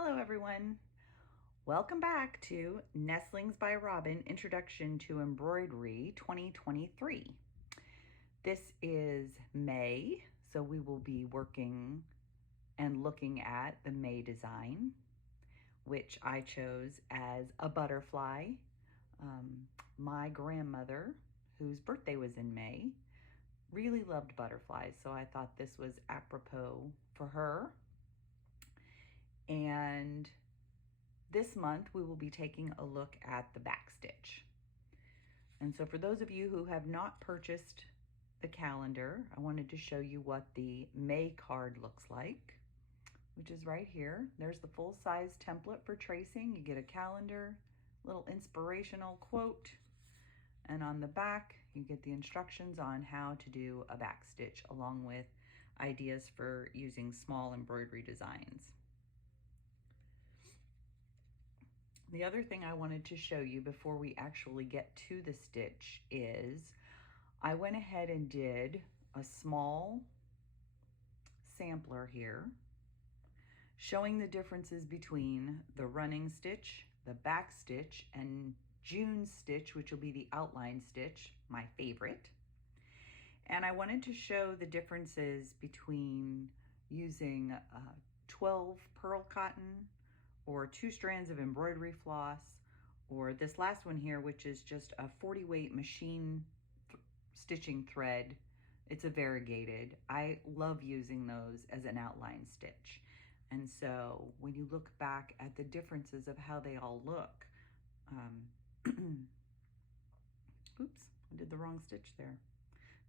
Hello everyone. Welcome back to Nestlings by Robin, Introduction to Embroidery 2023. This is May, so we will be working and looking at the May design, which I chose as a butterfly. My grandmother, whose birthday was in May, really loved butterflies, so I thought this was apropos for her. And this month, we will be taking a look at the back stitch. And so for those of you who have not purchased the calendar, I wanted to show you what the May card looks like, which is right here. There's the full-size template for tracing. You get a calendar, little inspirational quote, and on the back, you get the instructions on how to do a back stitch, along with ideas for using small embroidery designs. The other thing I wanted to show you before we actually get to the stitch is I went ahead and did a small sampler here showing the differences between the running stitch, the back stitch, and June's stitch, which will be the outline stitch, my favorite. And I wanted to show the differences between using 12 pearl cotton or 2 strands of embroidery floss, or this last one here, which is just a 40 weight machine stitching thread. It's a variegated. I love using those as an outline stitch. And so when you look back at the differences of how they all look, oops, I did the wrong stitch there.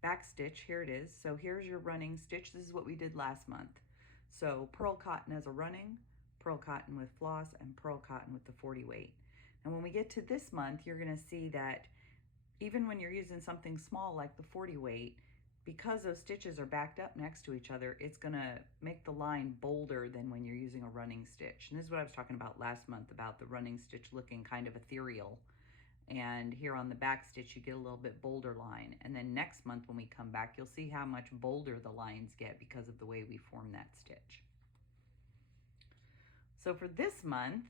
Back stitch, here it is. So here's your running stitch. This is what we did last month. So pearl cotton as a running, pearl cotton with floss, and pearl cotton with the 40 weight. And when we get to this month, you're gonna see that even when you're using something small like the 40 weight, because those stitches are backed up next to each other, it's gonna make the line bolder than when you're using a running stitch. And this is what I was talking about last month, about the running stitch looking kind of ethereal. And here on the back stitch, you get a little bit bolder line. And then next month when we come back, you'll see how much bolder the lines get because of the way we form that stitch. So for this month,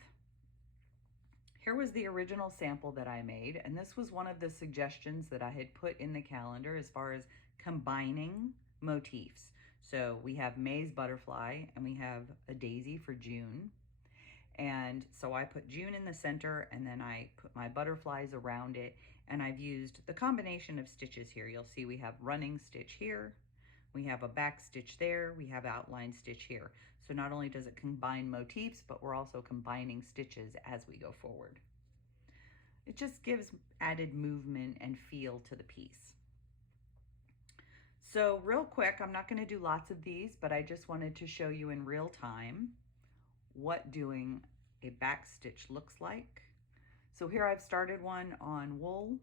here was the original sample that I made, and this was one of the suggestions that I had put in the calendar as far as combining motifs. So we have May's butterfly and we have a daisy for June. And so I put June in the center, and then I put my butterflies around it, and I've used the combination of stitches here. You'll see we have running stitch here, we have a back stitch there, we have outline stitch here. So not only does it combine motifs, but we're also combining stitches as we go forward. It just gives added movement and feel to the piece. So real quick, I'm not going to do lots of these, but I just wanted to show you in real time what doing a back stitch looks like. So here I've started one on wool,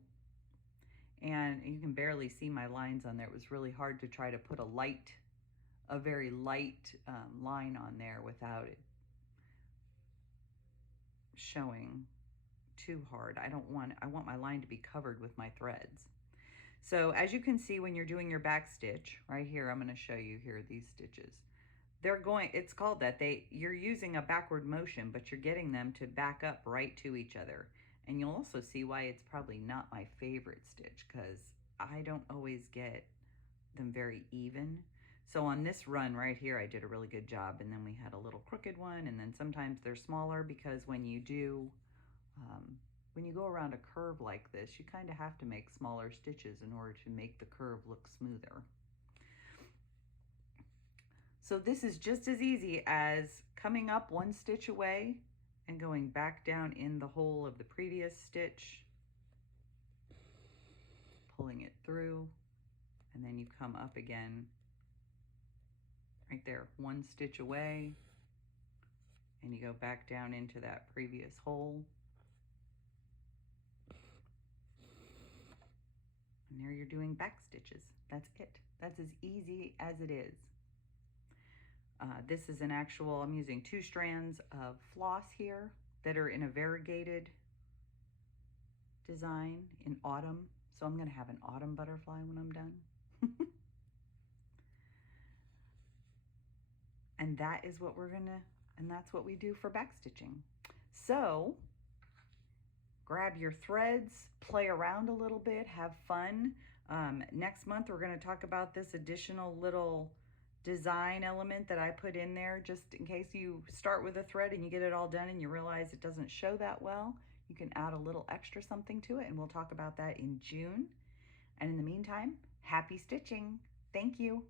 and you can barely see my lines on there. It was really hard to try to put a very light line on there without it showing too hard. I want my line to be covered with my threads. So as you can see, when you're doing your back stitch, right here, I'm going to show you here these stitches. It's called that. You're using a backward motion, but you're getting them to back up right to each other. And you'll also see why it's probably not my favorite stitch, because I don't always get them very even. So on this run right here, I did a really good job. And then we had a little crooked one, and then sometimes they're smaller, because when you go around a curve like this, you kind of have to make smaller stitches in order to make the curve look smoother. So this is just as easy as coming up one stitch away and going back down in the hole of the previous stitch, pulling it through, and then you come up again right there, one stitch away, and you go back down into that previous hole. And there you're doing back stitches. That's it. That's as easy as it is. This is an actual, I'm using 2 strands of floss here that are in a variegated design in autumn. So I'm going to have an autumn butterfly when I'm done. And that is what we're going to And that's what we do for backstitching. So grab your threads, play around a little bit, have fun. Next month, we're going to talk about this additional little design element that I put in there, just in case you start with a thread and you get it all done and you realize it doesn't show that well. You can add a little extra something to it, and we'll talk about that in June. And in the meantime, happy stitching. Thank you.